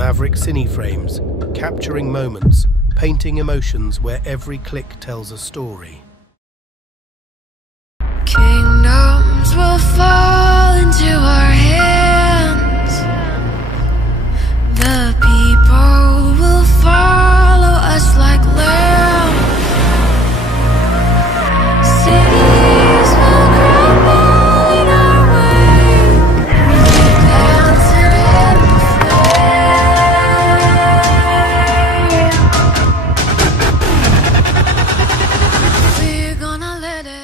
Maverick Cine Frames, capturing moments, painting emotions where every click tells a story. Kingdoms will fall into our hands. The people will follow us like lambs. Cities will crumble in our way, dancing in the flame. We're gonna let it.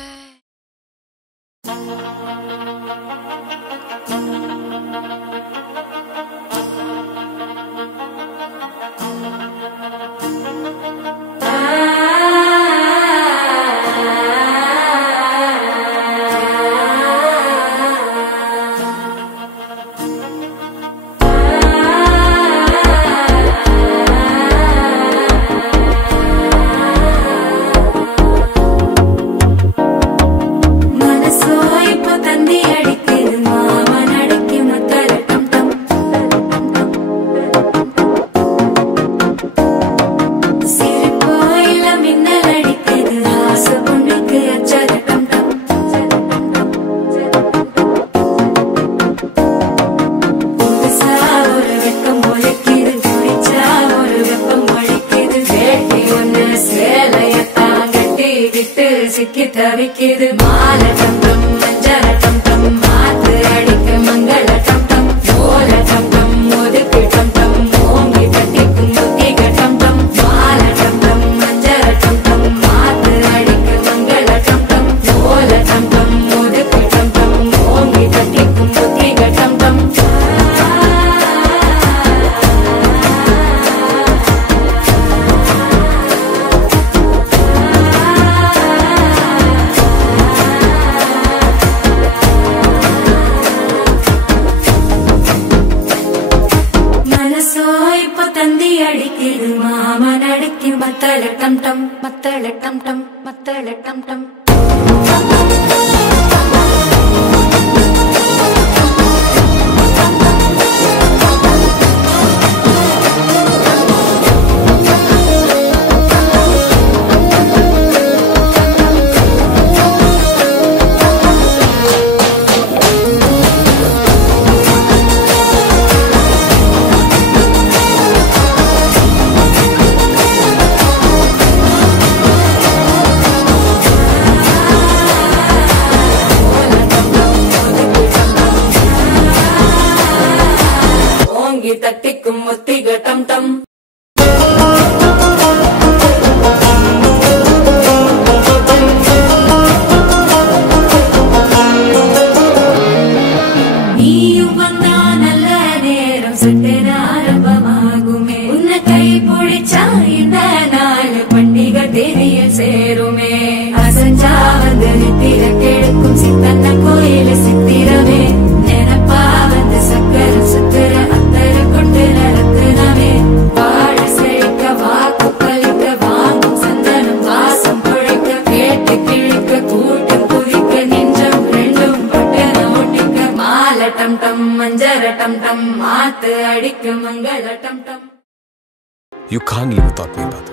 தவிக்குது மால டம் டம் மஞ்சள டம் டம் மாத்து அடிக்க மங்கள டம் டம் ஓல டம் டம் ஒதுக்கு டம் டம் ஓங்கி தட்டிக்கும் புத்திக டம் டம் மால டம் டம் மஞ்சள டம் டம் மாத்து அடிக்க மங்கள டம் டம் ஓல டம் டம் ஒதுக்கு டம் டம் ஓங்கி தட்டிக்கும் புத்திக டம் டம் மத்தள டம் டம் மத்தள டம் டம் மத்தள டம் டம் தட்டிக்கும் முத்திக டம் டம் நீயும் வந்தா நல்ல நேரம் சட்டென ஆரம்பமாகுமே உன்னை கை பிடிச்சா இந்த நாள் பண்டிகை தேதியில் சேருமே அசஞ்சா வந்து நித்திர கெடுக்கும் சித்தன்ன கோயில சித்திரமே நினப்பா வந்து சக்கர சுத்திர டம் டம் மஞ்சள டம் டம் மாத்து அடிக்க மங்கள டம் டம் You can't live without me, Baba.